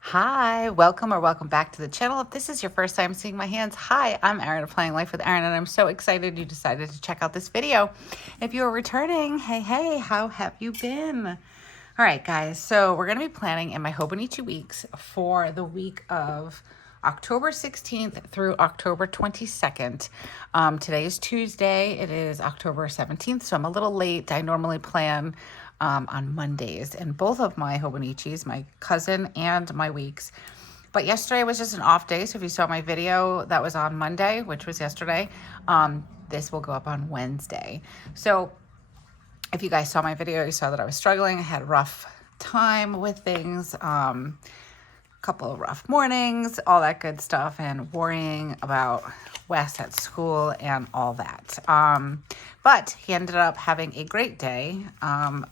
Hi, welcome or welcome back to the channel. If this is your first time seeing my hands, hi, I'm Erin of Planning Life with Erin, and I'm so excited you decided to check out this video. If you are returning, hey, how have you been? All right, guys, so we're going to be planning in my Hobonichi Weeks for the week of October 16th through October 22nd. Today is Tuesday. It is October 17th, so I'm a little late. I normally plan on Mondays and both of my Hobonichis, my cousin and my weeks. But yesterday was just an off day, so if you saw my video that was on Monday, which was yesterday, this will go up on Wednesday. So if you guys saw my video, you saw that I was struggling. I had a rough time with things, couple of rough mornings, all that good stuff, and worrying about Wes at school and all that. But he ended up having a great day.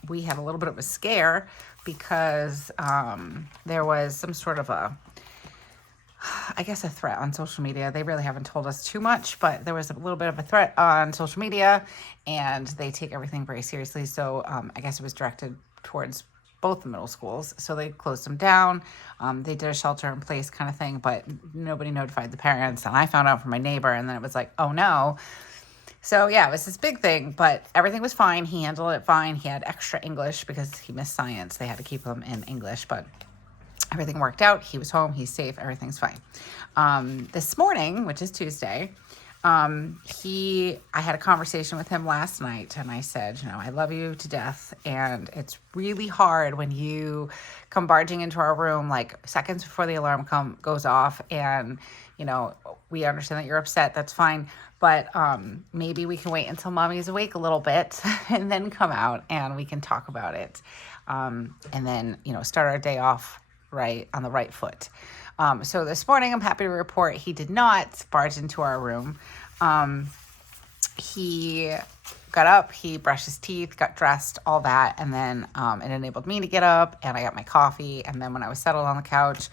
We had a little bit of a scare because there was some sort of a threat on social media. They really haven't told us too much, but there was a little bit of a threat on social media, and they take everything very seriously. So I guess it was directed towards both the middle schools. So they closed them down. They did a shelter in place kind of thing, but nobody notified the parents. And I found out from my neighbor, and then it was like, oh no. So yeah, it was this big thing, but everything was fine. He handled it fine. He had extra English because he missed science. They had to keep him in English, but everything worked out. He was home. He's safe. Everything's fine. This morning, which is Tuesday, I had a conversation with him last night, and I said, I love you to death, and it's really hard when you come barging into our room like seconds before the alarm goes off, and we understand that you're upset. That's fine, but maybe we can wait until mommy's awake a little bit and then come out and we can talk about it, and then start our day off right on the right foot. So this morning, I'm happy to report he did not barge into our room. He got up, he brushed his teeth, got dressed, all that, and then it enabled me to get up, and I got my coffee, and then when I was settled on the couch,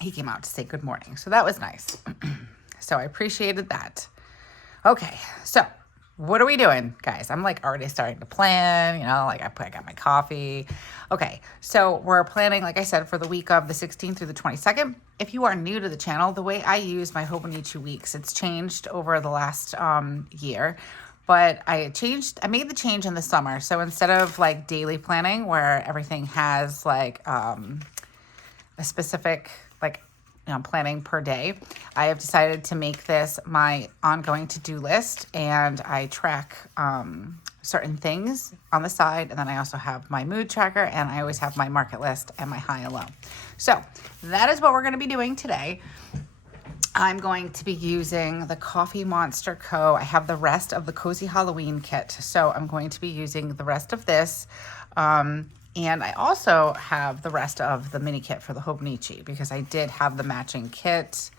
he came out to say good morning. So that was nice. So I appreciated that. Okay, so what are we doing, guys? I'm like already starting to plan, I got my coffee. Okay, so we're planning, like I said, for the week of the 16th through the 22nd. If you are new to the channel, the way I use my Hobonichi Weeks, it's changed over the last year, but I made the change in the summer. So instead of like daily planning where everything has like a specific planning per day, I have decided to make this my ongoing to-do list, and I track certain things on the side, and then I also have my mood tracker, and I always have my market list and my high and low. So that is what we're going to be doing today. I'm going to be using the TheCoffeeMonsterzco. I have the rest of the Cozy Halloween kit, so I'm going to be using the rest of this. And I also have the rest of the mini kit for the Hobonichi because I did have the matching kit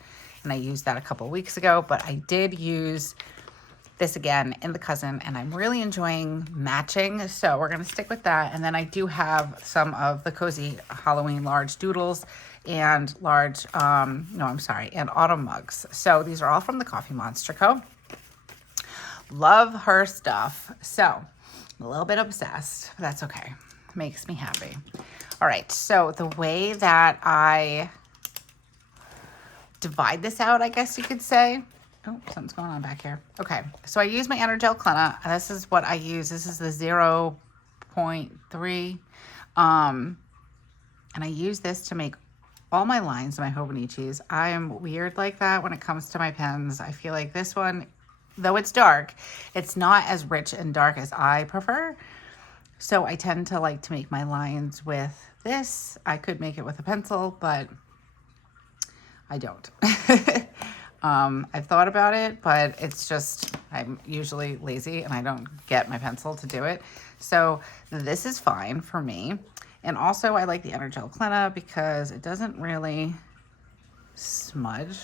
and I used that a couple of weeks ago, but I did use this again in the cousin, and I'm really enjoying matching. So we're going to stick with that. And then I do have some of the Cozy Halloween large doodles and and autumn mugs. So these are all from the TheCoffeeMonsterzco. Love her stuff. So I'm a little bit obsessed, but that's okay. Makes me happy. All right, so the way that I divide this out, I guess you could say. Oh, something's going on back here. Okay, so I use my Energel Cleaner. This is what I use. This is the 0.3. And I use this to make all my lines in my Hobonichis. I am weird like that when it comes to my pens. I feel like this one, though it's dark, it's not as rich and dark as I prefer. So I tend to like to make my lines with this. I could make it with a pencil, but I don't. I've thought about it, but it's just, I'm usually lazy and I don't get my pencil to do it. So this is fine for me. And also I like the Energel Cleaner because it doesn't really smudge.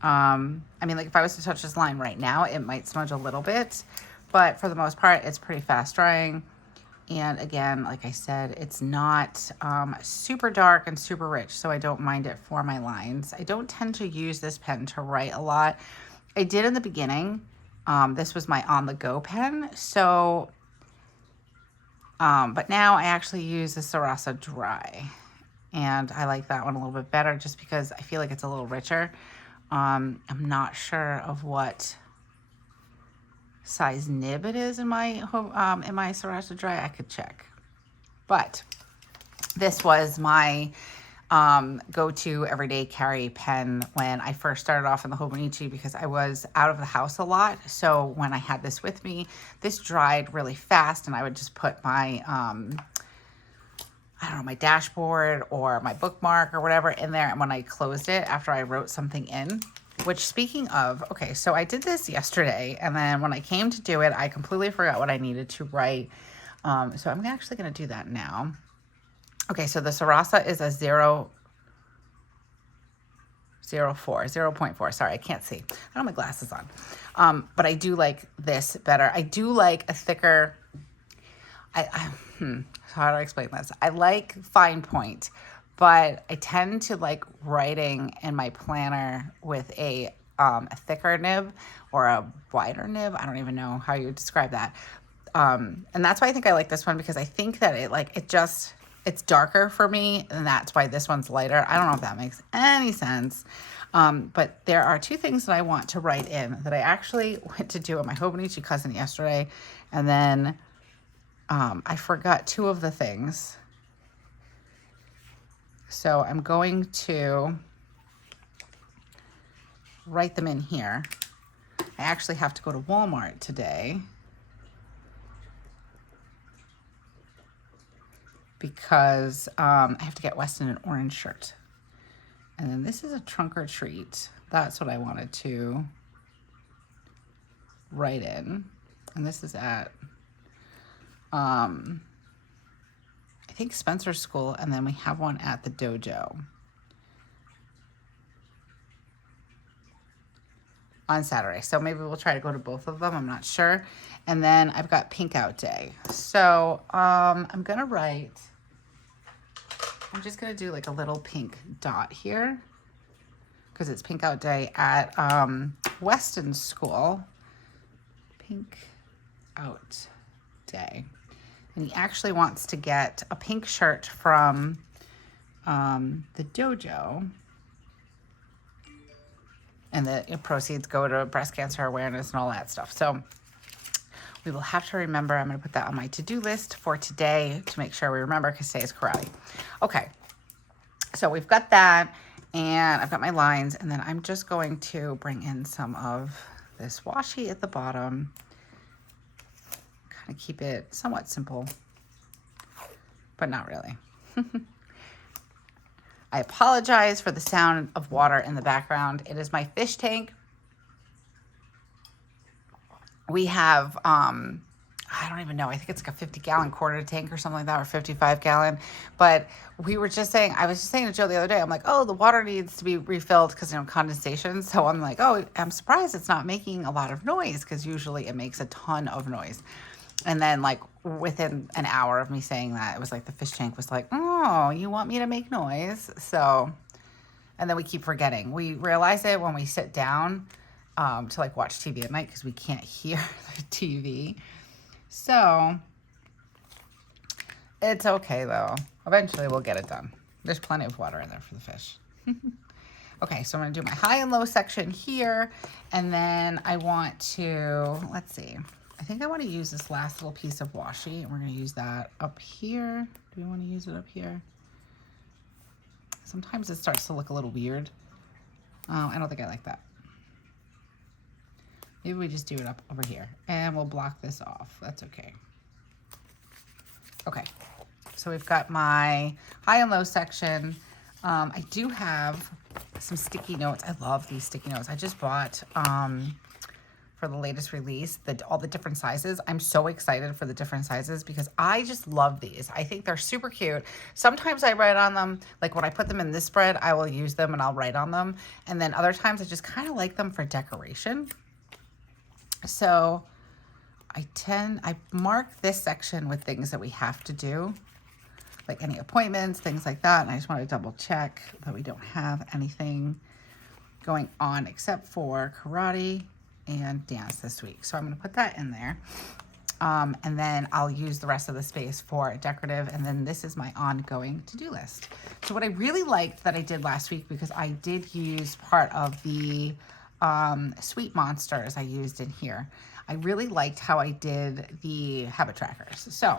I mean, like if I was to touch this line right now, it might smudge a little bit, but for the most part, it's pretty fast drying. And again, like I said, it's not super dark and super rich, so I don't mind it for my lines. I don't tend to use this pen to write a lot. I did in the beginning. This was my on-the-go pen, so, but now I actually use the Sarasa Dry. and I like that one a little bit better just because I feel like it's a little richer. I'm not sure of what size nib it is in my Sriracha Dry. I could check, but this was my go-to everyday carry pen when I first started off in the Hobonichi because I was out of the house a lot. So when I had this with me, this dried really fast, and I would just put my I don't know, my dashboard or my bookmark or whatever in there. And when I closed it after I wrote something in, which speaking of, okay, so I did this yesterday, and then when I came to do it, I completely forgot what I needed to write. So I'm actually going to do that now. Okay, so the Sriracha is a 0.4. Sorry, I can't see. I don't have my glasses on. But I do like this better. I do like a thicker, so how do I explain this? I like fine point, but I tend to like writing in my planner with a thicker nib or a wider nib. I don't even know how you would describe that. And that's why I think I like this one, because I think that it's darker for me, and that's why this one's lighter. I don't know if that makes any sense. But there are two things that I want to write in that I actually went to do with my Hobonichi Cousin yesterday, and then I forgot two of the things. So I'm going to write them in here. I actually have to go to Walmart today because I have to get Weston an orange shirt. And then this is a trunk or treat. That's what I wanted to write in. And this is at, I think Spencer's school, and then we have one at the dojo on Saturday. So maybe we'll try to go to both of them. I'm not sure. And then I've got Pink Out Day. So I'm just gonna do like a little pink dot here because it's Pink Out Day at Weston School. Pink Out Day. And he actually wants to get a pink shirt from the dojo. And the proceeds go to breast cancer awareness and all that stuff. So we will have to remember. I'm going to put that on my to-do list for today to make sure we remember, because today is karate. Okay, so we've got that, and I've got my lines, and then I'm just going to bring in some of this washi at the bottom. Kind of keep it somewhat simple, but not really. I apologize for the sound of water in the background. It is my fish tank. We have, I don't even know, I think it's like a 50-gallon quarter tank or something like that, or 55-gallon. But I was just saying to Joe the other day, I'm like, oh, the water needs to be refilled because, condensation. So I'm like, oh, I'm surprised it's not making a lot of noise, because usually it makes a ton of noise. And then like within an hour of me saying that, it was like the fish tank was like, oh, you want me to make noise? So, and then we keep forgetting. We realize it when we sit down to like watch TV at night, because we can't hear the TV. So it's okay though. Eventually we'll get it done. There's plenty of water in there for the fish. Okay, so I'm gonna do my high and low section here. And then I want to, let's see. I think I want to use this last little piece of washi, and we're going to use that up here. Do we want to use it up here? Sometimes it starts to look a little weird. I don't think I like that. Maybe we just do it up over here, and we'll block this off. That's okay. Okay, so we've got my high and low section. I do have some sticky notes. I love these sticky notes. I just bought for the latest release, all the different sizes. I'm so excited for the different sizes because I just love these. I think they're super cute. Sometimes I write on them, like when I put them in this spread, I will use them and I'll write on them. And then other times I just kind of like them for decoration. So I mark this section with things that we have to do, like any appointments, things like that. And I just want to double check that we don't have anything going on except for karate and dance this week. So I'm going to put that in there. And then I'll use the rest of the space for decorative. And then this is my ongoing to-do list. So what I really liked that I did last week, because I did use part of the Sweet Monsters I used in here. I really liked how I did the habit trackers. So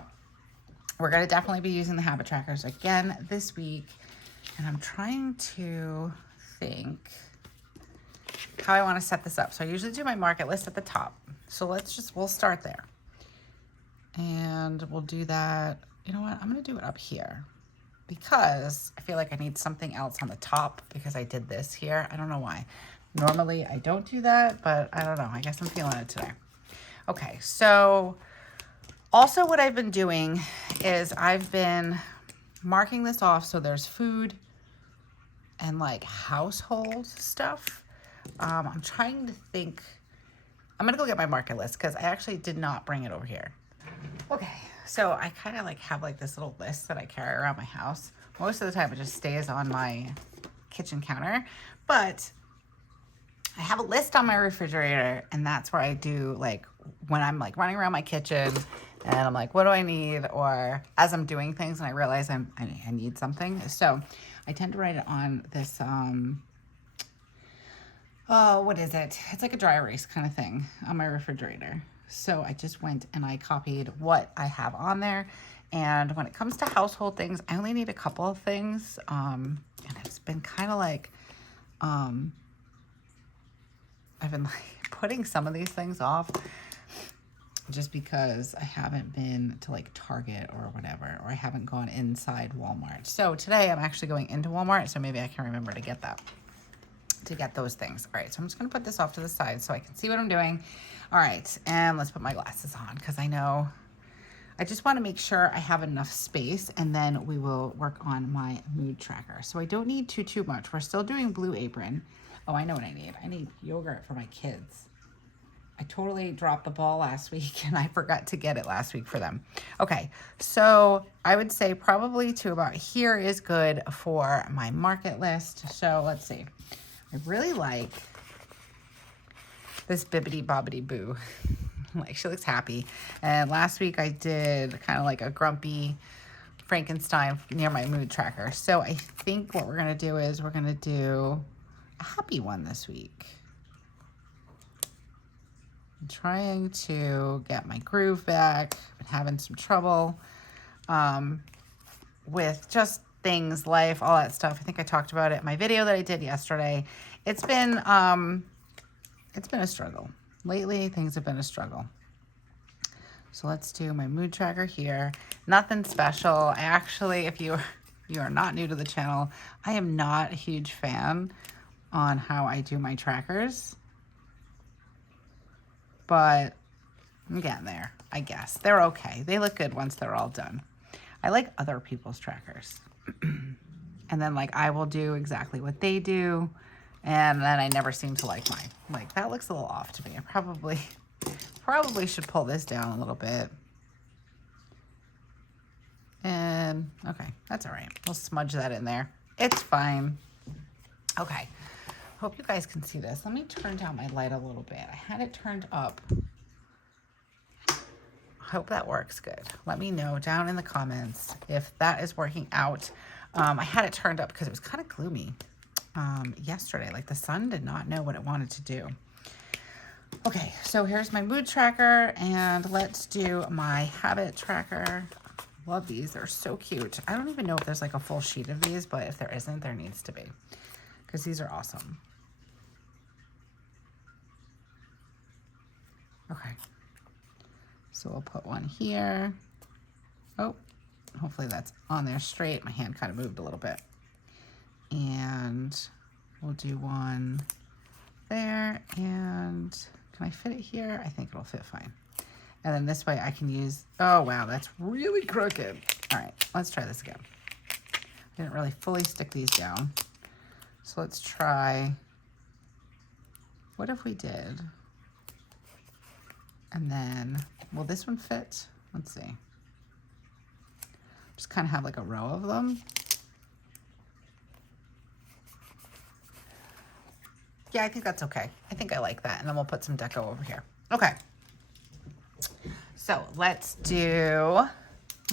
we're going to definitely be using the habit trackers again this week. And I'm trying to think how I want to set this up. So I usually do my market list at the top. So we'll start there. And we'll do that. You know what? I'm going to do it up here because I feel like I need something else on the top because I did this here. I don't know why. Normally I don't do that, but I don't know. I guess I'm feeling it today. Okay. So also what I've been doing is I've been marking this off. So there's food and like household stuff. I'm trying to think. I'm going to go get my market list because I actually did not bring it over here. Okay, so I kind of like have like this little list that I carry around my house. Most of the time it just stays on my kitchen counter, but I have a list on my refrigerator, and that's where I do like when I'm like running around my kitchen and I'm like, what do I need? Or as I'm doing things and I realize I need something. So I tend to write it on this, what is it? It's like a dry erase kind of thing on my refrigerator. So I just went and I copied what I have on there. And when it comes to household things, I only need a couple of things. And it's been kind of like, I've been like putting some of these things off just because I haven't been to like Target or whatever, or I haven't gone inside Walmart. So today I'm actually going into Walmart, so maybe I can remember to get those things. All right, so I'm just gonna put this off to the side so I can see what I'm doing. All right, and let's put my glasses on because I just want to make sure I have enough space, and then we will work on my mood tracker. So I don't need too much. We're still doing Blue Apron. Oh, I know what I need. I need yogurt for my kids. I totally dropped the ball last week and I forgot to get it last week for them. Okay, so I would say probably to about here is good for my market list. So let's see. I really like this Bibbidi Bobbidi Boo. Like, she looks happy. And last week I did kind of like a grumpy Frankenstein near my mood tracker. So I think what we're going to do is we're going to do a happy one this week. I'm trying to get my groove back. I've been having some trouble with just things, life, all that stuff. I think I talked about it in my video that I did yesterday. It's been a struggle. Lately, things have been a struggle. So let's do my mood tracker here. Nothing special. I actually, if you are not new to the channel, I am not a huge fan on how I do my trackers. But I'm getting there, I guess. They're okay. They look good once they're all done. I like other people's trackers. And then like I will do exactly what they do. And then I never seem to like mine. Like, that looks a little off to me. I probably should pull this down a little bit. And, okay, that's all right. We'll smudge that in there. It's fine. Okay, hope you guys can see this. Let me turn down my light a little bit. I had it turned up. Hope that works good. Let me know down in the comments if that is working out. I had it turned up because it was kind of gloomy. Yesterday, like the sun did not know what it wanted to do. Okay, so here's my mood tracker, and let's do my habit tracker. Love these, they're so cute. I don't even know if there's like a full sheet of these, but if there isn't, there needs to be, because these are awesome. Okay, so we'll put one here. Oh, hopefully that's on there straight. My hand kind of moved a little bit. And we'll do one there, and can I fit it here? I think it'll fit fine. And then this way I can use, oh wow, that's really crooked. All right, let's try this again. I didn't really fully stick these down. So let's try, what if we did? And then, will this one fit? Let's see. Just kind of have like a row of them. Yeah, I think that's okay. I think I like that. And then we'll put some deco over here. Okay. So let's do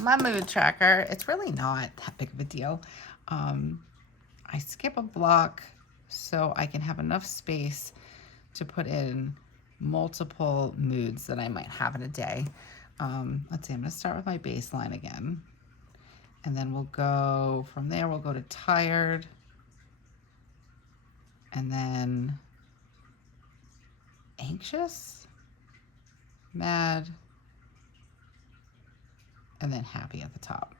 my mood tracker. It's really not that big of a deal. I skip a block so I can have enough space to put in multiple moods that I might have in a day. Let's see, I'm gonna start with my baseline again. And then we'll go from there, we'll go to tired. And then anxious, mad, and then happy at the top.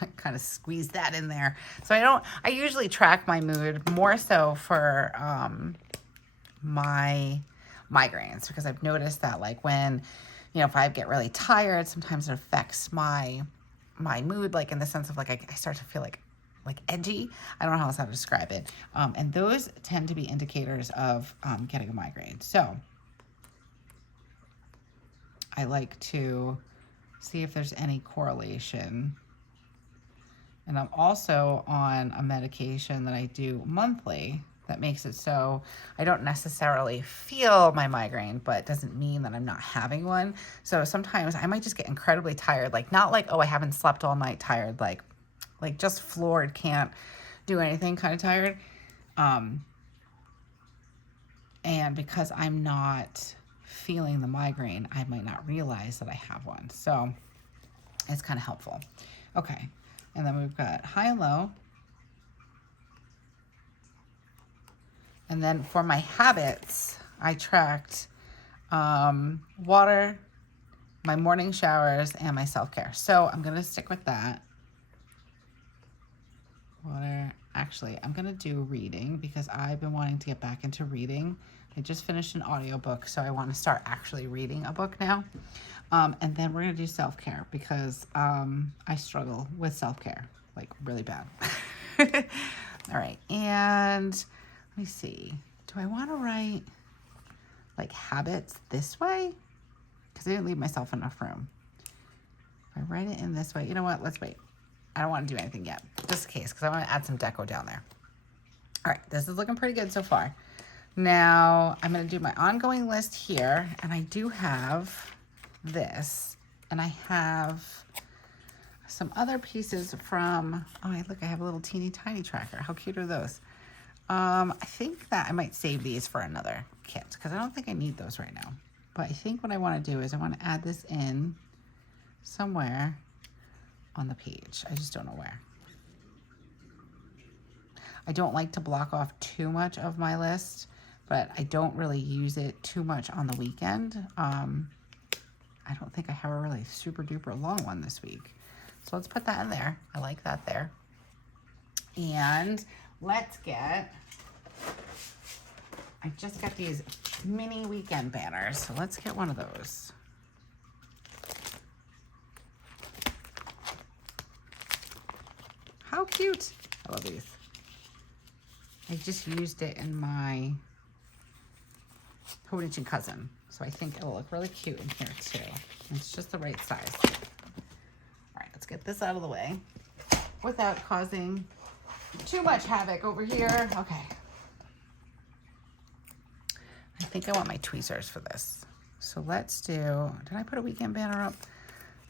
I kind of squeeze that in there. So I usually track my mood more so for my migraines, because I've noticed that like when, if I get really tired, sometimes it affects my mood, like in the sense of like I start to feel like edgy. I don't know how to describe it. And those tend to be indicators of getting a migraine. So I like to see if there's any correlation. And I'm also on a medication that I do monthly that makes it so I don't necessarily feel my migraine, but it doesn't mean that I'm not having one. So sometimes I might just get incredibly tired, like not like, oh, I haven't slept all night tired, like just floored, can't do anything kind of tired. And because I'm not feeling the migraine, I might not realize that I have one. So it's kind of helpful. Okay. And then we've got high and low. And then for my habits, I tracked water, my morning showers, and my self-care. So I'm going to stick with that. Water. Actually, I'm going to do reading because I've been wanting to get back into reading. I just finished an audiobook, so I want to start actually reading a book now. And then we're going to do self-care because I struggle with self-care, like really bad. All right. And let me see. Do I want to write like habits this way? Because I didn't leave myself enough room. If I write it in this way, you know what? Let's wait. I don't want to do anything yet, just in case, because I want to add some deco down there. All right, this is looking pretty good so far. Now I'm going to do my ongoing list here, and I do have this, and I have some other pieces from, look, I have a little teeny tiny tracker. How cute are those? I think that I might save these for another kit because I don't think I need those right now. But I think what I want to do is I want to add this in somewhere on the page. I just don't know where. I don't like to block off too much of my list, but I don't really use it too much on the weekend. I don't think I have a really super duper long one this week. So let's put that in there. I like that there. And let's get, I just got these mini weekend banners. So let's get one of those. How cute. I love these. I just used it in my Hobonichi Cousin. So I think it'll look really cute in here too. It's just the right size. All right, let's get this out of the way without causing too much havoc over here. Okay. I think I want my tweezers for this. So let's do, did I put a weekend banner up?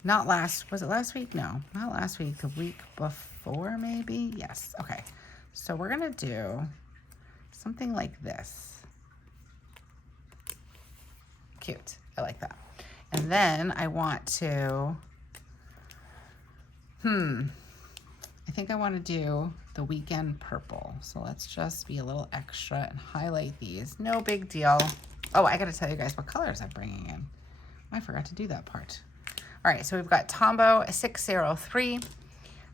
Not last, was it last week? No, not last week, the week before maybe? Yes, okay. So we're gonna do something like this. Cute, I like that. And then I want to, I think I wanna do the weekend purple. So let's just be a little extra and highlight these. No big deal. Oh, I gotta tell you guys what colors I'm bringing in. I forgot to do that part. All right, so we've got Tombow 603,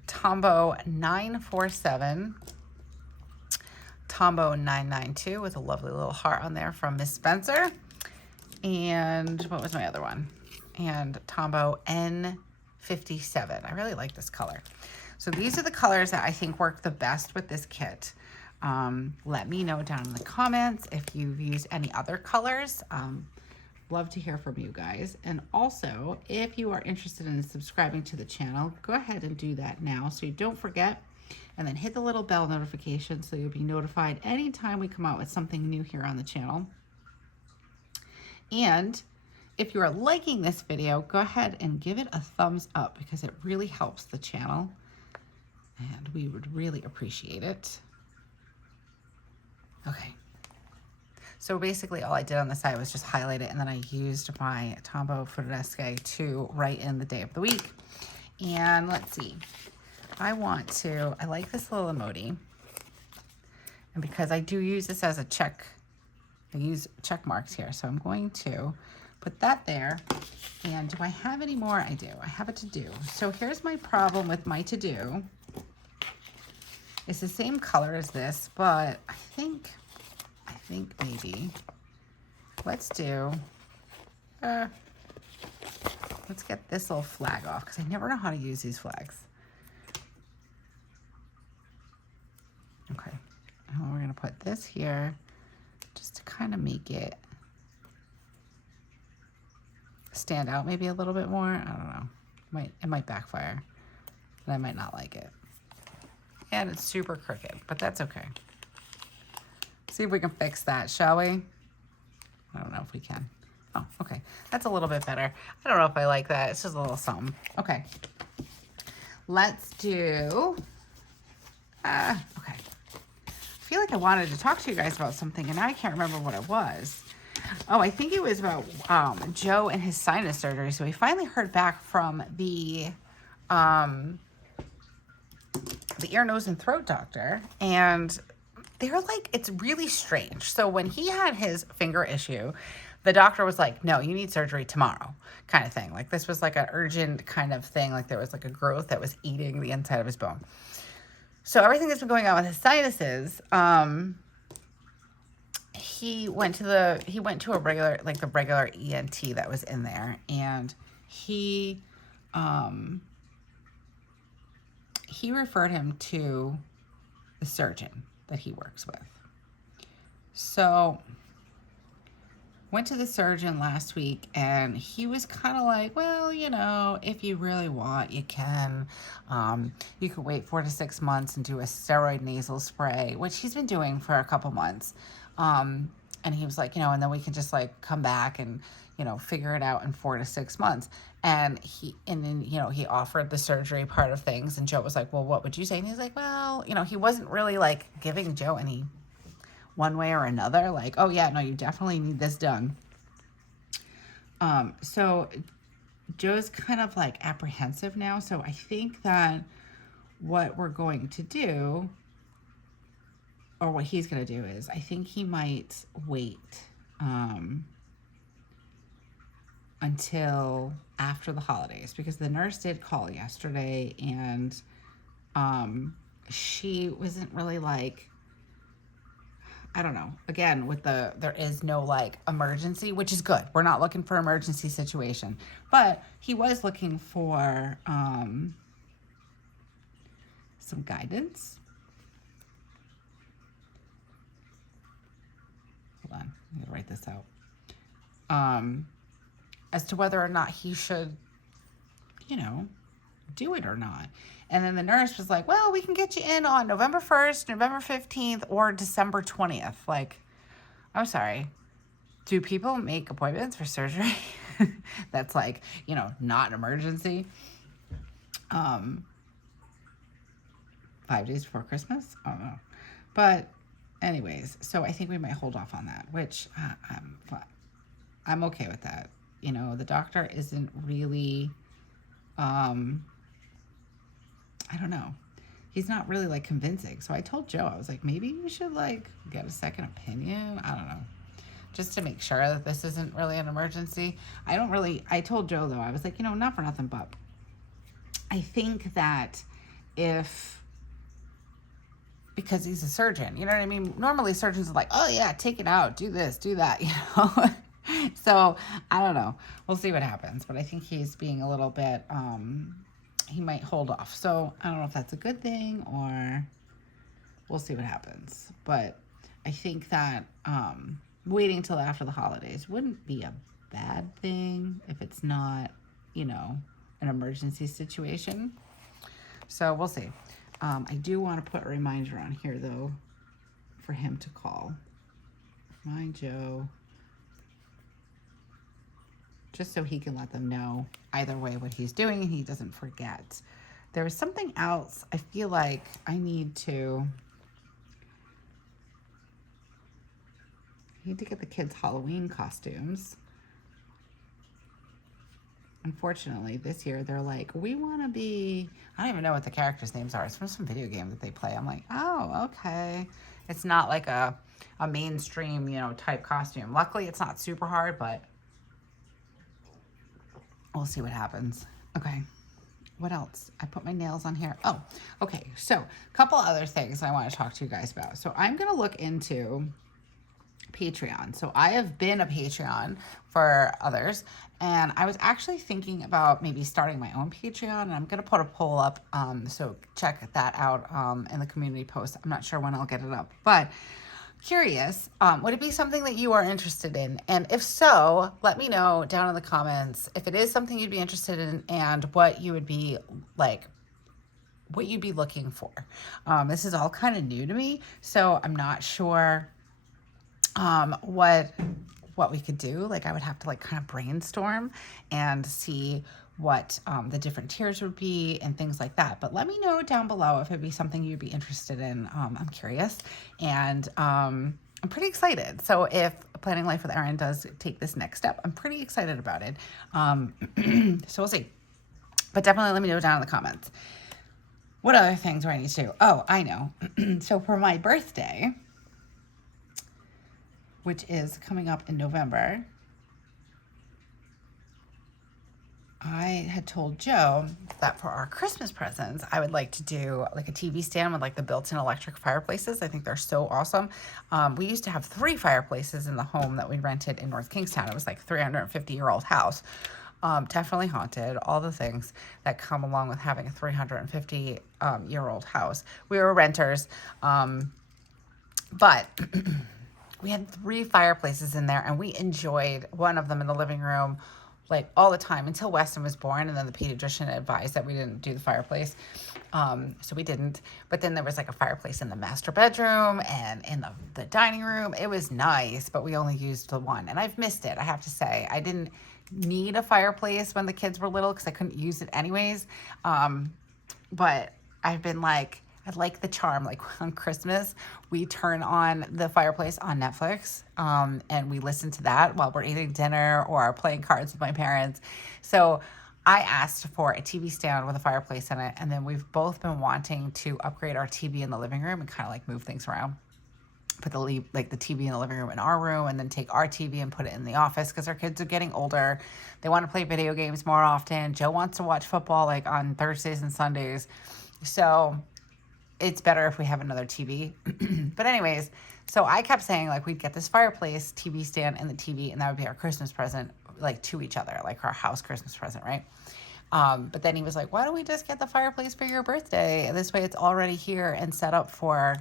Tombow 947, Tombow 992 with a lovely little heart on there from Miss Spencer. And what was my other one? And Tombow N57. I really like this color. So these are the colors that I think work the best with this kit. Let me know down in the comments if you've used any other colors. Love to hear from you guys. And also, if you are interested in subscribing to the channel, go ahead and do that now so you don't forget. And then hit the little bell notification so you'll be notified anytime we come out with something new here on the channel. And if you are liking this video, go ahead and give it a thumbs up because it really helps the channel and we would really appreciate it. Okay. So basically all I did on the side was just highlight it, and then I used my Tombow Fotodesque to write in the day of the week. And let's see, I like this little emoji. And because I do use this as a check, I use check marks here. So I'm going to put that there. And do I have any more? I do. I have a to-do. So here's my problem with my to-do. It's the same color as this, but I think maybe let's get this little flag off because I never know how to use these flags. Okay, and we're gonna put this here just to kind of make it stand out maybe a little bit more. I don't know, it might backfire and I might not like it. And it's super crooked, but that's okay. See if we can fix that, shall we? I don't know if we can. Oh, okay. That's a little bit better. I don't know if I like that. It's just a little something. Okay. Let's do... okay. I feel like I wanted to talk to you guys about something, and now I can't remember what it was. Oh, I think it was about Joe and his sinus surgery. So we finally heard back from the ear, nose, and throat doctor, and they're like, it's really strange. So when he had his finger issue, the doctor was like, no, you need surgery tomorrow, kind of thing. Like this was like an urgent kind of thing. Like there was like a growth that was eating the inside of his bone. So everything that's been going on with his sinuses, he went to a regular, like the regular ENT that was in there, and he referred him to the surgeon that he works with. So went to the surgeon last week, and he was kind of like, well, you know, if you really want, you can. You could wait 4 to 6 months and do a steroid nasal spray, which he's been doing for a couple months. And he was like, you know, and then we can just like come back and, you know, figure it out in 4 to 6 months. And then, you know, he offered the surgery part of things, and Joe was like, well, what would you say? And he's like, well, you know, he wasn't really like giving Joe any one way or another, like, oh yeah, no, you definitely need this done. So Joe's kind of like apprehensive now. So I think that what we're going to do, or what he's going to do, is I think he might wait until after the holidays, because the nurse did call yesterday, and she wasn't really like, I don't know, again, with there is no like emergency, which is good. We're not looking for emergency situation, but he was looking for some guidance. Hold on, I'm gonna write this out. As to whether or not he should, you know, do it or not. And then the nurse was like, well, we can get you in on November 1st, November 15th, or December 20th. Like, I'm sorry. Do people make appointments for surgery? That's like, you know, not an emergency. 5 days before Christmas? I don't know. But anyways, so I think we might hold off on that, which I'm okay with that. You know, the doctor isn't really, I don't know. He's not really like convincing. So I told Joe, I was like, maybe you should like get a second opinion. I don't know. Just to make sure that this isn't really an emergency. I told Joe though, I was like, you know, not for nothing, but I think that because he's a surgeon, you know what I mean? Normally surgeons are like, oh yeah, take it out, do this, do that, you know? So I don't know. We'll see what happens, but I think he's being a little bit, he might hold off. So I don't know if that's a good thing, or we'll see what happens. But I think that waiting till after the holidays wouldn't be a bad thing if it's not, you know, an emergency situation. So we'll see. I do want to put a reminder on here though for him to call. Remind Joe just so he can let them know either way what he's doing and he doesn't forget. There was something else I feel like I need to get the kids' Halloween costumes. Unfortunately, this year they're like, we want to be, I don't even know what the characters' names are. It's from some video game that they play. I'm like, oh, okay. It's not like a mainstream, you know, type costume. Luckily, it's not super hard, but we'll see what happens. Okay. What else? I put my nails on here. Oh, okay. So a couple other things I want to talk to you guys about. So I'm going to look into Patreon. So I have been a Patreon for others, and I was actually thinking about maybe starting my own Patreon, and I'm going to put a poll up, so check that out in the community post. I'm not sure when I'll get it up, but curious, would it be something that you are interested in? And if so, let me know down in the comments if it is something you'd be interested in and what you would be like, what you'd be looking for. This is all kind of new to me, so I'm not sure what we could do. Like, I would have to like kind of brainstorm and see what the different tiers would be and things like that. But let me know down below if it'd be something you'd be interested in. I'm curious, and I'm pretty excited. So if Planning Life with Erin does take this next step, I'm pretty excited about it. So we'll see. But definitely let me know down in the comments. What other things do I need to do? Oh, I know. So for my birthday, which is coming up in November, I had told Joe that for our Christmas presents, I would like to do like a TV stand with like the built-in electric fireplaces. I think they're so awesome. We used to have 3 fireplaces in the home that we rented in North Kingstown. It was like a 350-year-old house. Definitely haunted, all the things that come along with having a 350-year-old house. We were renters, but we had 3 fireplaces in there, and we enjoyed one of them in the living room like all the time until Weston was born, and then the pediatrician advised that we didn't do the fireplace. So we didn't. But then there was like a fireplace in the master bedroom and in the dining room. It was nice, but we only used the one, and I've missed it, I have to say. I didn't need a fireplace when the kids were little because I couldn't use it anyways. But I've been like, I like the charm. Like on Christmas, we turn on the fireplace on Netflix, and we listen to that while we're eating dinner or playing cards with my parents. So I asked for a TV stand with a fireplace in it, and then we've both been wanting to upgrade our TV in the living room and kind of like move things around. Put the TV in the living room in our room, and then take our TV and put it in the office because our kids are getting older. They want to play video games more often. Joe wants to watch football like on Thursdays and Sundays. So it's better if we have another TV. But anyways, so I kept saying like we'd get this fireplace, TV stand, and the TV, and that would be our Christmas present, like to each other, like our house Christmas present, right? But then he was like, why don't we just get the fireplace for your birthday? And this way it's already here and set up for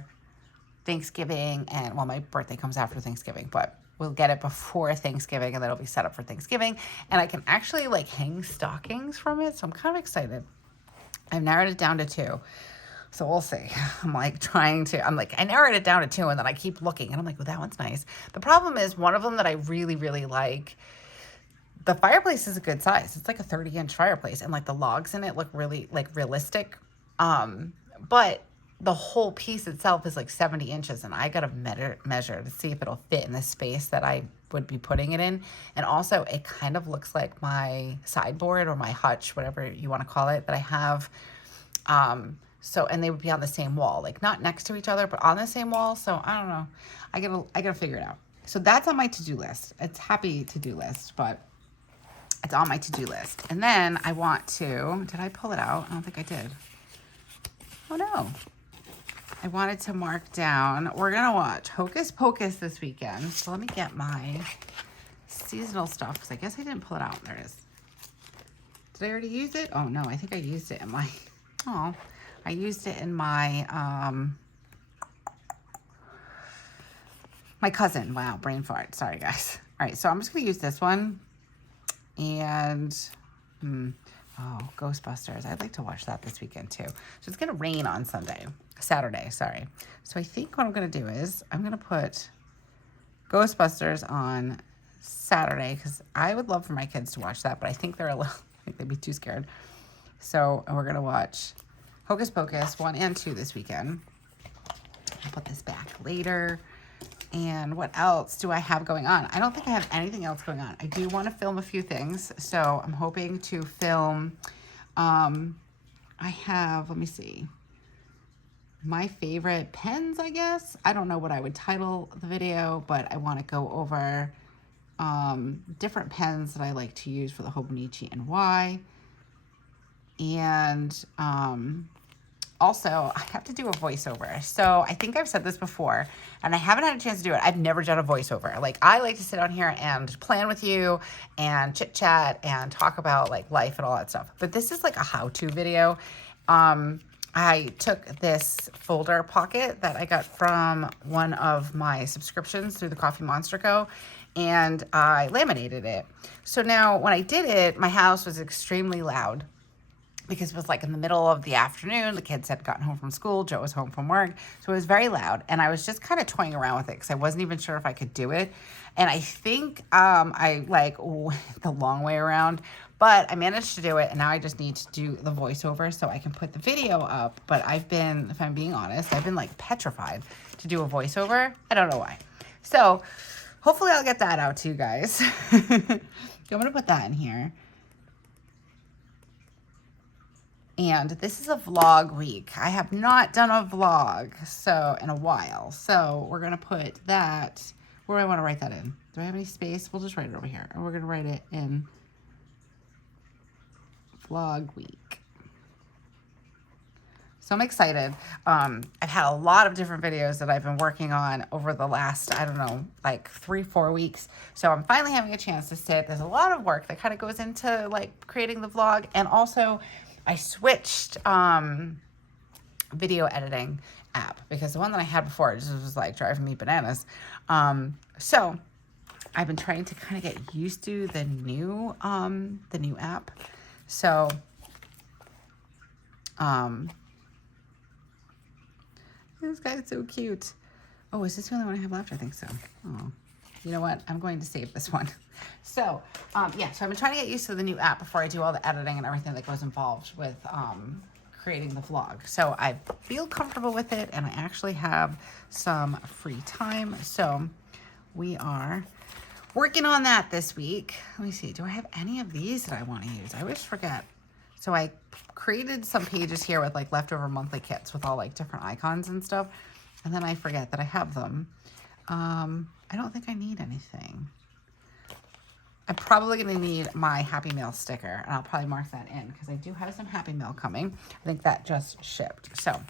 Thanksgiving. And well, my birthday comes after Thanksgiving, but we'll get it before Thanksgiving, and then it'll be set up for Thanksgiving. And I can actually like hang stockings from it. So I'm kind of excited. I've narrowed it down to 2. So we'll see. I'm like I narrowed it down to 2, and then I keep looking, and I'm like, well, that one's nice. The problem is one of them that I really, really like, the fireplace is a good size. It's like a 30-inch fireplace, and like the logs in it look really like realistic. But the whole piece itself is like 70 inches, and I got to measure to see if it'll fit in the space that I would be putting it in. And also it kind of looks like my sideboard or my hutch, whatever you want to call it, that I have. So, and they would be on the same wall, like not next to each other, but on the same wall. So I don't know. I gotta figure it out. So that's on my to-do list. It's happy to-do list, but it's on my to-do list. And then I want to, did I pull it out? I don't think I did. Oh no. I wanted to mark down, we're gonna watch Hocus Pocus this weekend. So let me get my seasonal stuff, because I guess I didn't pull it out. There it is. Did I already use it? Oh no, I think I used it in my, I used it in my, my cousin. Wow, brain fart. Sorry, guys. All right, so I'm just going to use this one. And, Ghostbusters. I'd like to watch that this weekend, too. So it's going to rain on Saturday, sorry. So I think what I'm going to do is I'm going to put Ghostbusters on Saturday because I would love for my kids to watch that, but I think they're a little, I think they'd be too scared. So we're going to watch Hocus Pocus 1 and 2 this weekend. I'll put this back later. And what else do I have going on? I don't think I have anything else going on. I do want to film a few things. So I'm hoping to film, I have, let me see, my favorite pens, I guess. I don't know what I would title the video, but I want to go over different pens that I like to use for the Hobonichi and why. And also, I have to do a voiceover. So I think I've said this before, and I haven't had a chance to do it. I've never done a voiceover. Like, I like to sit on here and plan with you and chit chat and talk about like life and all that stuff. But this is like a how-to video. I took this folder pocket that I got from one of my subscriptions through TheCoffeeMonsterzco, and I laminated it. So now when I did it, my house was extremely loud because it was like in the middle of the afternoon. The kids had gotten home from school. Joe was home from work. So it was very loud. And I was just kind of toying around with it because I wasn't even sure if I could do it. And I think I went the long way around, but I managed to do it. And now I just need to do the voiceover so I can put the video up. But I've been, if I'm being honest, I've been like petrified to do a voiceover. I don't know why. So hopefully I'll get that out to you guys. I'm going to put that in here. And this is a vlog week. I have not done a vlog in a while. So we're going to put that, where do I want to write that in? Do I have any space? We'll just write it over here. And we're going to write it in vlog week. So I'm excited. I've had a lot of different videos that I've been working on over the last, I don't know, like 3-4 weeks. So I'm finally having a chance to sit. There's a lot of work that kind of goes into like creating the vlog. And also I switched video editing app because the one that I had before just was like driving me bananas. So I've been trying to kind of get used to the new app. So this guy's so cute. Oh, is this the only one I have left? I think so. Oh, you know what? I'm going to save this one. So, yeah, so I've been trying to get used to the new app before I do all the editing and everything that goes involved with creating the vlog. So I feel comfortable with it, and I actually have some free time. So we are working on that this week. Let me see. Do I have any of these that I want to use? I always forget. So I created some pages here with like leftover monthly kits with all like different icons and stuff. And then I forget that I have them. I don't think I need anything. I'm probably going to need my Happy Meal sticker, and I'll probably mark that in because I do have some Happy Meal coming. I think that just shipped. So,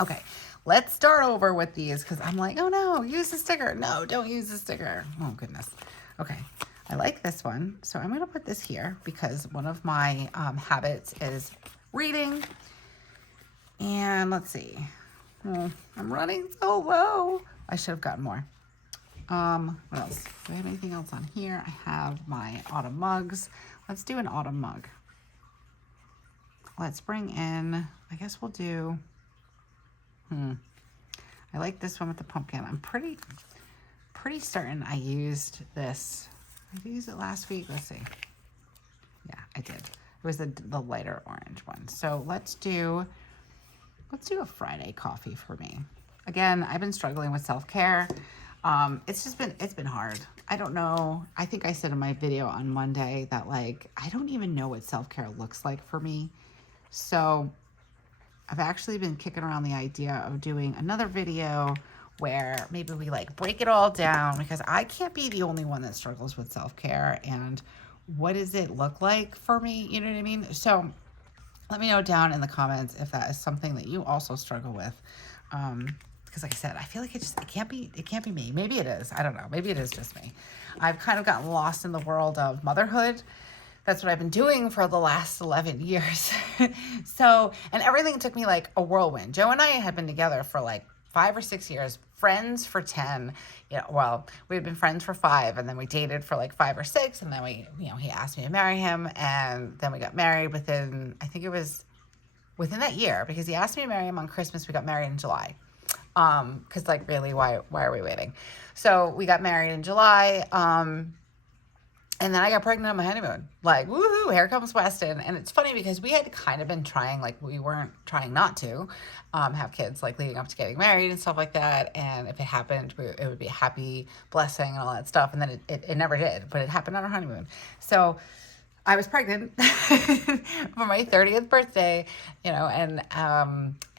okay, let's start over with these because I'm like, oh no, use the sticker. No, don't use the sticker. Oh goodness. Okay, I like this one. So I'm going to put this here because one of my habits is reading. And let's see. Oh, I'm running so low. I should have gotten more. What else? Do I have anything else on here? I have my autumn mugs. Let's do an autumn mug. Let's bring in, I guess we'll do, I like this one with the pumpkin. I'm pretty certain I used this. Did I use it last week? Let's see. Yeah, I did. It was the lighter orange one. So let's do a Friday coffee for me. Again, I've been struggling with self-care. It's been hard. I don't know. I think I said in my video on Monday that like, I don't even know what self-care looks like for me. So I've actually been kicking around the idea of doing another video where maybe we like break it all down because I can't be the only one that struggles with self-care. And what does it look like for me? You know what I mean? So let me know down in the comments if that is something that you also struggle with. Because like I said, I feel like it can't be me. Maybe it is. I don't know. Maybe it is just me. I've kind of gotten lost in the world of motherhood. That's what I've been doing for the last 11 years. So, and everything took me like a whirlwind. Joe and I had been together for like 5 or 6 years, friends for 10. You know, well, we had been friends for 5, and then we dated for like 5 or 6, and then he asked me to marry him, and then we got married within, I think it was within that year, because he asked me to marry him on Christmas. We got married in July. Cause like really, why are we waiting? So we got married in July. And then I got pregnant on my honeymoon. Like, woohoo, here comes Weston. And it's funny because we had kind of been trying, like, we weren't trying not to have kids, like, leading up to getting married and stuff like that. And if it happened, it would be a happy blessing and all that stuff. And then it never did, but it happened on our honeymoon. So I was pregnant for my 30th birthday, you know, and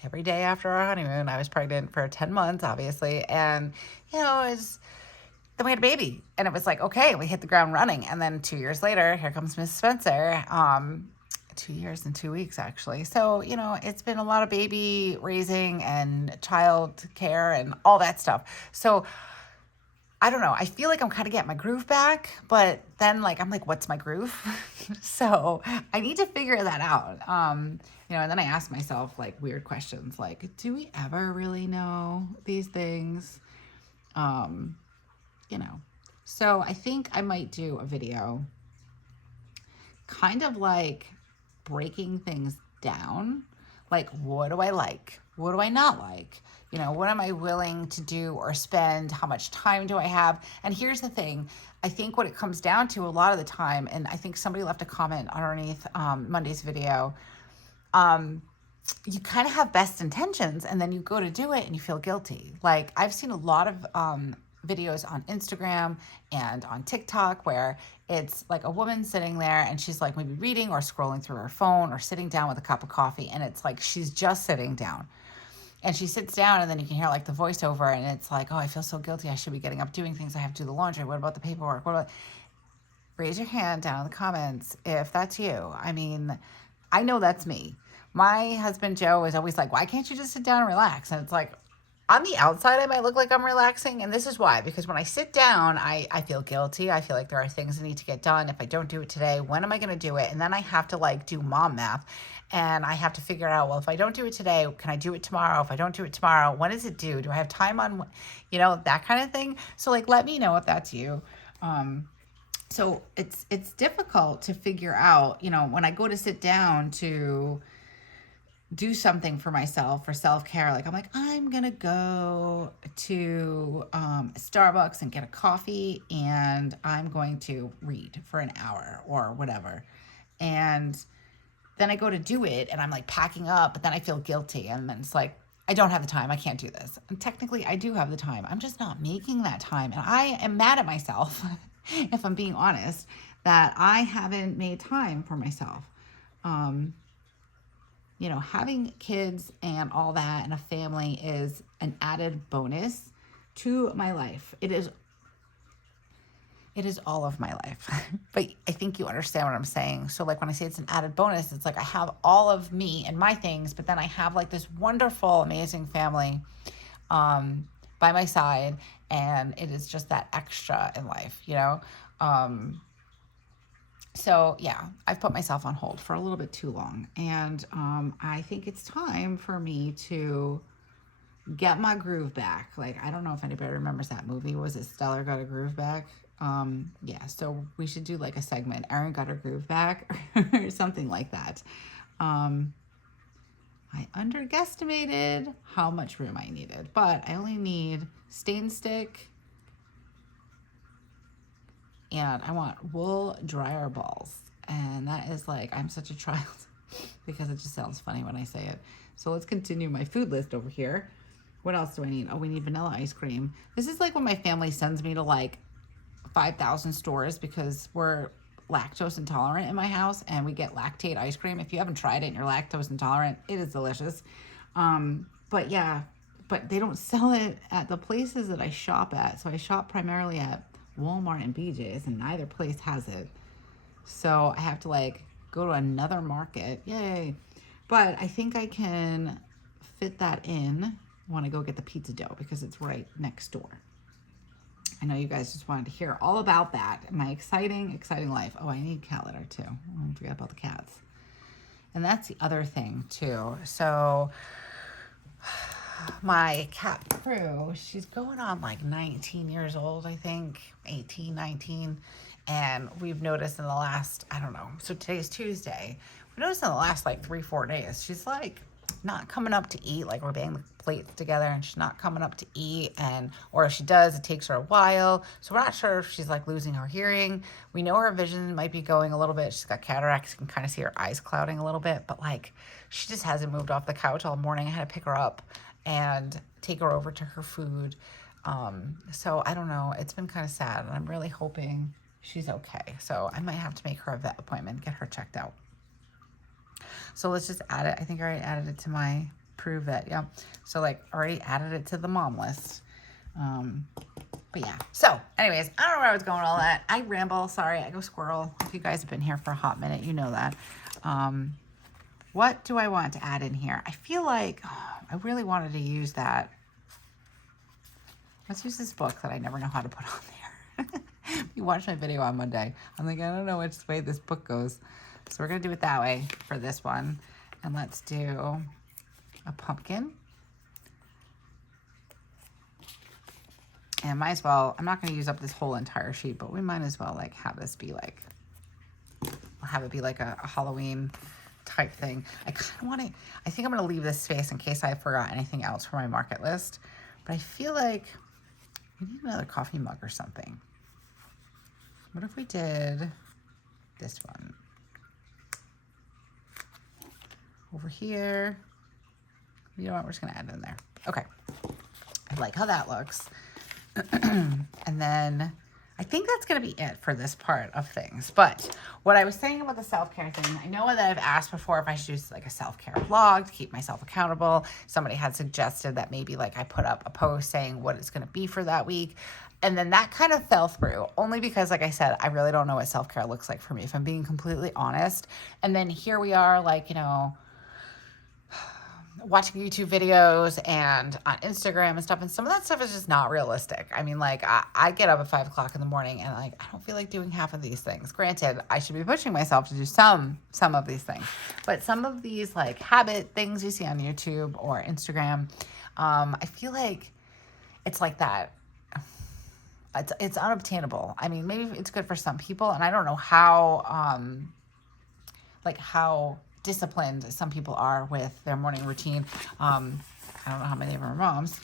every day after our honeymoon, I was pregnant for 10 months, obviously. And, you know, then we had a baby, and it was like, okay, we hit the ground running. And then 2 years later, here comes Miss Spencer. 2 years and 2 weeks, actually. So, you know, it's been a lot of baby raising and child care and all that stuff. So I don't know. I feel like I'm kind of getting my groove back, but then like, I'm like, what's my groove? So I need to figure that out. You know, and then I ask myself like weird questions, like, do we ever really know these things? You know, so I think I might do a video kind of like breaking things down. Like, what do I like? What do I not like? You know, what am I willing to do or spend? How much time do I have? And here's the thing. I think what it comes down to a lot of the time, and I think somebody left a comment underneath Monday's video, you kind of have best intentions and then you go to do it and you feel guilty. Like I've seen a lot of videos on Instagram and on TikTok where it's like a woman sitting there and she's like maybe reading or scrolling through her phone or sitting down with a cup of coffee, and it's like she's just sitting down. And she sits down and then you can hear like the voiceover and it's like, oh, I feel so guilty. I should be getting up doing things. I have to do the laundry. What about the paperwork? What about... Raise your hand down in the comments if that's you. I mean, I know that's me. My husband, Joe, is always like, why can't you just sit down and relax? And it's like, on the outside, I might look like I'm relaxing. And this is why, because when I sit down, I feel guilty. I feel like there are things I need to get done. If I don't do it today, when am I going to do it? And then I have to like do mom math and I have to figure out, well, if I don't do it today, can I do it tomorrow? If I don't do it tomorrow, when is it due? Do I have time on, you know, that kind of thing. So like, let me know if that's you. So it's difficult to figure out, you know, when I go to sit down to do something for myself for self-care, like I'm like, I'm gonna go to Starbucks and get a coffee and I'm going to read for an hour or whatever. And then I go to do it and I'm like packing up, but then I feel guilty and then it's like, I don't have the time. I can't do this. And technically I do have the time. I'm just not making that time. And I am mad at myself, if I'm being honest, that I haven't made time for myself. You know, having kids and all that and a family is an added bonus to my life. It is all of my life. But I think you understand what I'm saying. So like when I say it's an added bonus, it's like I have all of me and my things, but then I have like this wonderful, amazing family by my side. And it is just that extra in life, you know? So yeah, I've put myself on hold for a little bit too long. And I think it's time for me to get my groove back. Like, I don't know if anybody remembers that movie. Was it Stellar Got a Groove Back? Yeah, so we should do like a segment, Erin got her groove back or something like that. I underestimated how much room I needed, but I only need stain stick, and I want wool dryer balls. And that is like, I'm such a child because it just sounds funny when I say it. So let's continue my food list over here. What else do I need? Oh, we need vanilla ice cream. This is like when my family sends me to like 5,000 stores because we're lactose intolerant in my house and we get lactate ice cream. If you haven't tried it and you're lactose intolerant, it is delicious. But yeah, but they don't sell it at the places that I shop at. So I shop primarily at Walmart and BJ's and neither place has it. So I have to like go to another market. Yay. But I think I can fit that in when I go get the pizza dough because it's right next door. I know you guys just wanted to hear all about that. My exciting life. Oh, I need cat litter too. I don't forget about the cats. And that's the other thing too. So my cat Prue, she's going on like 19 years old, I think, 18, 19. And we've noticed in the last, I don't know, so today's Tuesday. We noticed in the last like 3-4 days, she's like not coming up to eat. Like we're banging the plates together and she's not coming up to eat, and or if she does, it takes her a while. So we're not sure if she's like losing her hearing. We know her vision might be going a little bit. She's got cataracts. You can kind of see her eyes clouding a little bit, but like she just hasn't moved off the couch all morning. I had to pick her up and take her over to her food. So I don't know. It's been kind of sad, and I'm really hoping she's okay. So I might have to make her a vet appointment, get her checked out. So let's just add it. I think I already added it to my Prove Vet. Yeah. So like already added it to the mom list. But yeah. So anyways, I don't know where I was going with all that. I ramble. Sorry. I go squirrel. If you guys have been here for a hot minute, you know that. What do I want to add in here? I feel like I really wanted to use that. Let's use this book that I never know how to put on there. You watched my video on Monday. I'm like, I don't know which way this book goes. So we're going to do it that way for this one. And let's do a pumpkin. And might as well, I'm not going to use up this whole entire sheet, but we might as well like have this be like, have it be like a Halloween type thing. I kind of want to, I think I'm going to leave this space in case I forgot anything else for my market list. But I feel like we need another coffee mug or something. What if we did this one? Over here. You know what? We're just going to add it in there. Okay. I like how that looks. And then I think that's going to be it for this part of things. But what I was saying about the self-care thing, I know that I've asked before if I should do like a self-care vlog to keep myself accountable. Somebody had suggested that maybe like I put up a post saying what it's going to be for that week. And then that kind of fell through only because, like I said, I really don't know what self-care looks like for me, if I'm being completely honest. And then here we are, like, you know, watching YouTube videos and on Instagram and stuff. And some of that stuff is just not realistic. I mean, like I get up at 5 o'clock in the morning and like, I don't feel like doing half of these things. Granted, I should be pushing myself to do some of these things, but some of these like habit things you see on YouTube or Instagram, I feel like it's like that. It's unobtainable. I mean, maybe it's good for some people, and I don't know how, like how disciplined some people are with their morning routine. I don't know how many of them are moms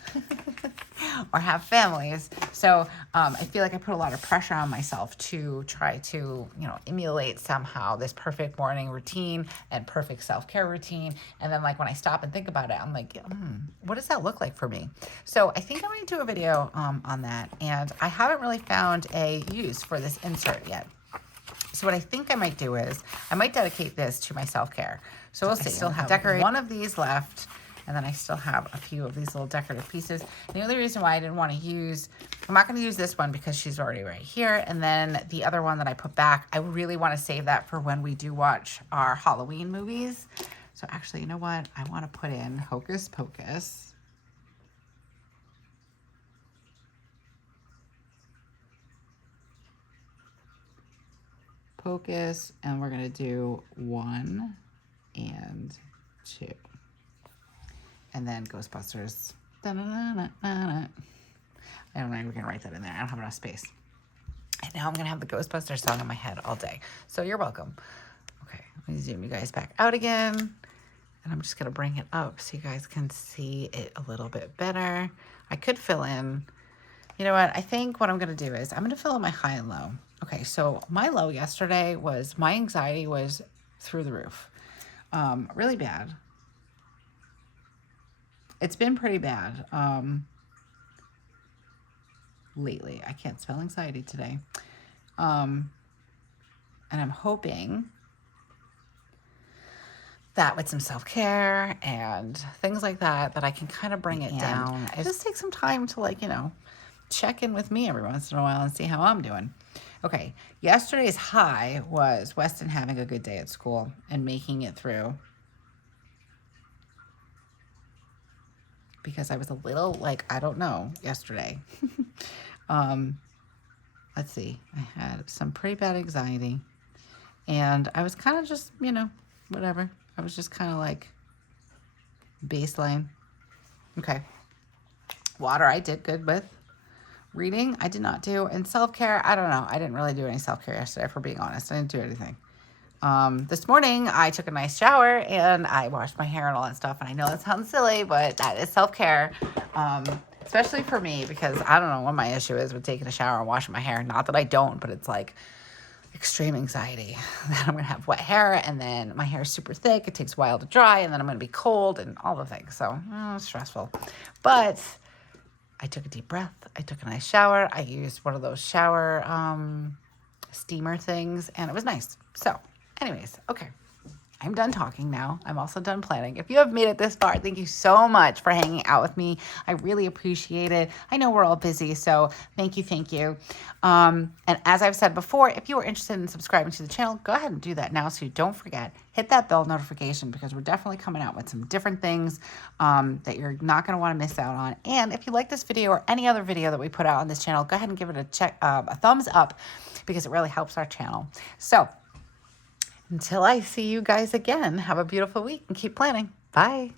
or have families. So I feel like I put a lot of pressure on myself to try to, you know, emulate somehow this perfect morning routine and perfect self-care routine. And then like when I stop and think about it, I'm like, what does that look like for me? So I think I'm going to do a video on that. And I haven't really found a use for this insert yet. So what I think I might do is I might dedicate this to my self-care. So we'll see. I still have one of these left, and then I still have a few of these little decorative pieces. And the only reason why I didn't want to use, I'm not going to use this one because she's already right here. And then the other one that I put back, I really want to save that for when we do watch our Halloween movies. So actually, you know what? I want to put in Hocus Pocus. Pocus, and we're going to do 1 and 2. And then Ghostbusters. I don't know if we can write that in there. I don't have enough space. And now I'm going to have the Ghostbusters song in my head all day. So you're welcome. Okay, let me zoom you guys back out again. And I'm just going to bring it up so you guys can see it a little bit better. I could fill in, you know what? I think what I'm going to do is I'm going to fill in my high and low. Okay, so my low yesterday was my anxiety was through the roof. Really bad. It's been pretty bad lately. I can't spell anxiety today. And I'm hoping that with some self-care and things like that, that I can kind of bring it down. It just takes some time to, like, you know, check in with me every once in a while and see how I'm doing. Okay, yesterday's high was Weston having a good day at school and making it through. Because I was a little, like, I don't know, yesterday. Let's see. I had some pretty bad anxiety. And I was kind of just, you know, whatever. I was just kind of like baseline. Okay. Water I did good with. Reading, I did not do. And self-care, I don't know. I didn't really do any self-care yesterday, for being honest. I didn't do anything. This morning I took a nice shower and I washed my hair and all that stuff. And I know that sounds silly, but that is self-care. Especially for me, because I don't know what my issue is with taking a shower and washing my hair. Not that I don't, but it's like extreme anxiety that I'm going to have wet hair and then my hair is super thick. It takes a while to dry and then I'm going to be cold and all the things. So it's stressful. But I took a deep breath. I took a nice shower. I used one of those shower steamer things and it was nice. So anyways, okay. I'm done talking now. I'm also done planning. If you have made it this far, thank you so much for hanging out with me. I really appreciate it. I know we're all busy, so thank you, thank you. And as I've said before, if you are interested in subscribing to the channel, go ahead and do that now so you don't forget. Hit that bell notification because we're definitely coming out with some different things that you're not going to want to miss out on. And if you like this video or any other video that we put out on this channel, go ahead and give it a thumbs up because it really helps our channel. So, until I see you guys again, have a beautiful week and keep planning. Bye.